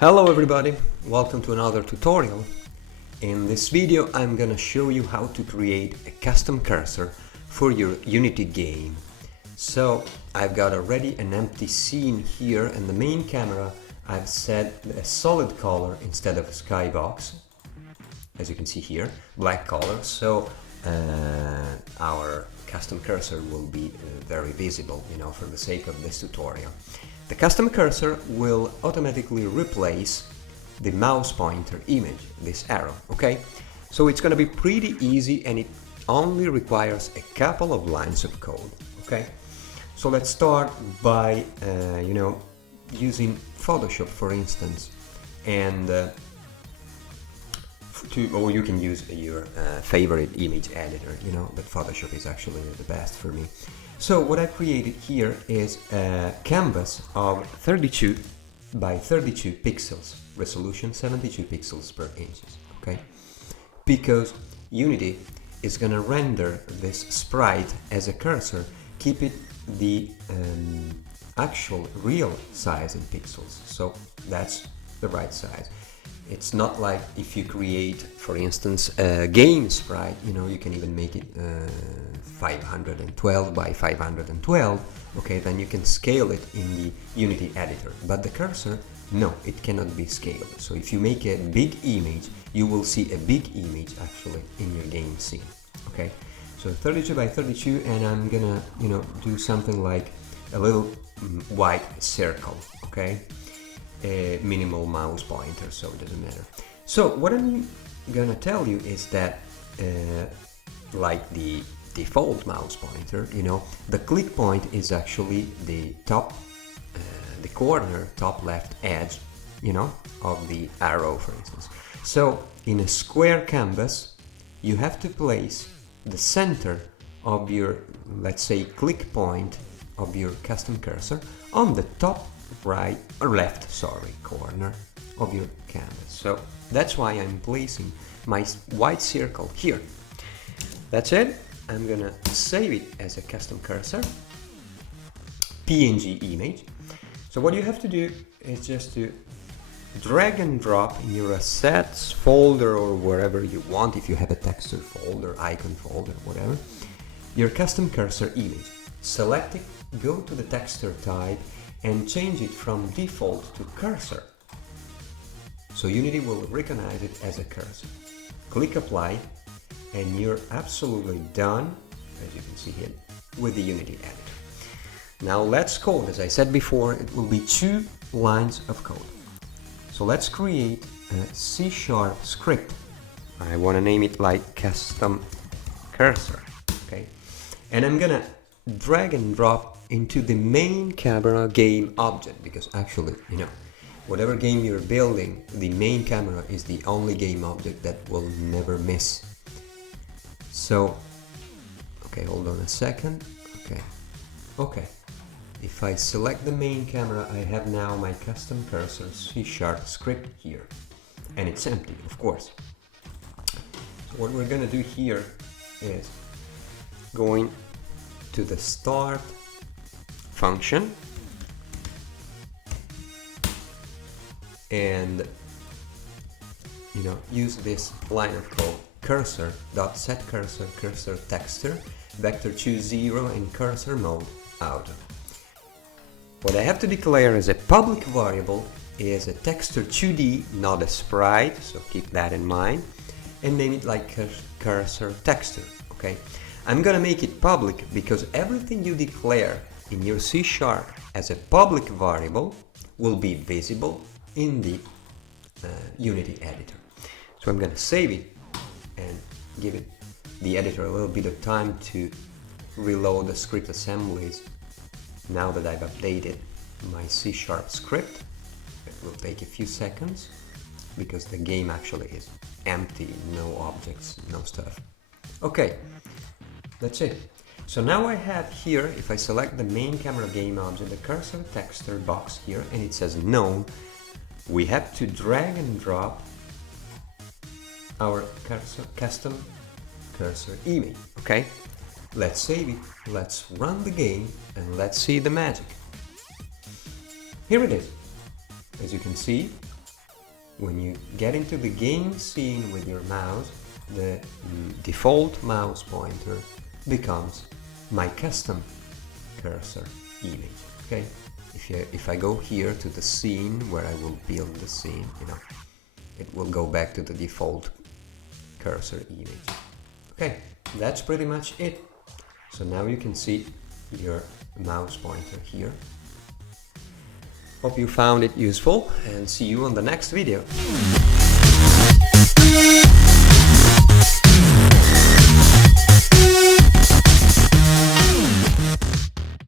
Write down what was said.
Hello everybody, welcome to another tutorial. In this video I'm gonna show you how to create a custom cursor for your Unity game. So I've got already an empty scene here, and the main camera I've set a solid color instead of a skybox, as you can see here, black color, so our custom cursor will be very visible, for the sake of this tutorial. The custom cursor will automatically replace the mouse pointer image, this arrow, okay? So it's going to be pretty easy, and it only requires a couple of lines of code, okay? So let's start by, using Photoshop, for instance, and or you can use your favorite image editor, but Photoshop is actually the best for me. So what I created here is a canvas of 32 by 32 pixels, resolution 72 pixels per inches, okay? Because Unity is gonna render this sprite as a cursor, keep it the actual real size in pixels, so that's the right size. It's not like if you create, for instance, a game sprite, you can even make it 512 by 512, okay, then you can scale it in the Unity editor. But the cursor, no, it cannot be scaled. So if you make a big image, you will see a big image actually in your game scene, okay? So 32 by 32, and I'm gonna, do something like a little white circle, okay? A minimal mouse pointer, so it doesn't matter. So what I'm gonna tell you is that like the default mouse pointer, the click point is actually the top, the corner, top left edge, of the arrow, for instance. So in a square canvas, you have to place the center of your, let's say, click point of your custom cursor on the top right or left, corner of your canvas. So that's why I'm placing my white circle here. That's it. I'm gonna save it as a custom cursor, PNG image. So what you have to do is just to drag and drop in your assets folder or wherever you want, if you have a texture folder, icon folder, whatever, your custom cursor image. Select it, go to the texture type, and change it from default to cursor. So Unity will recognize it as a cursor. Click apply, and you're absolutely done, as you can see here, with the Unity editor. Now let's code. As I said before, it will be 2 lines of code. So let's create a C# script. I want to name it like custom cursor, okay? And I'm gonna drag and drop into the main camera game object, because actually, whatever game you're building, the main camera is the only game object that will never miss. So, okay, hold on a second. Okay. If I select the main camera, I have now my custom cursor C# script here, and it's empty, of course. So what we're gonna do here is going to the start function and use this line of code cursor.setCursor, cursor texture, vector choose 0, and cursor mode auto. What I have to declare as a public variable is a texture 2D, not a sprite, so keep that in mind, and name it like cursor texture, okay? I'm gonna make it public because everything you declare in your C# as a public variable will be visible in the Unity editor. So I'm gonna save it and give it the editor a little bit of time to reload the script assemblies. Now that I've updated my C# script, it will take a few seconds because the game actually is empty, no objects, no stuff. Okay, that's it. So now I have here, if I select the main camera game object, the cursor texture box here, and it says known, we have to drag and drop our custom cursor image, okay? Let's save it, let's run the game, and let's see the magic. Here it is. As you can see, when you get into the game scene with your mouse, the default mouse pointer becomes my custom cursor image. Okay, if I go here to the scene where I will build the scene, it will go back to the default cursor image. Okay, that's pretty much it. So now you can see your mouse pointer here. Hope you found it useful, and see you on the next video.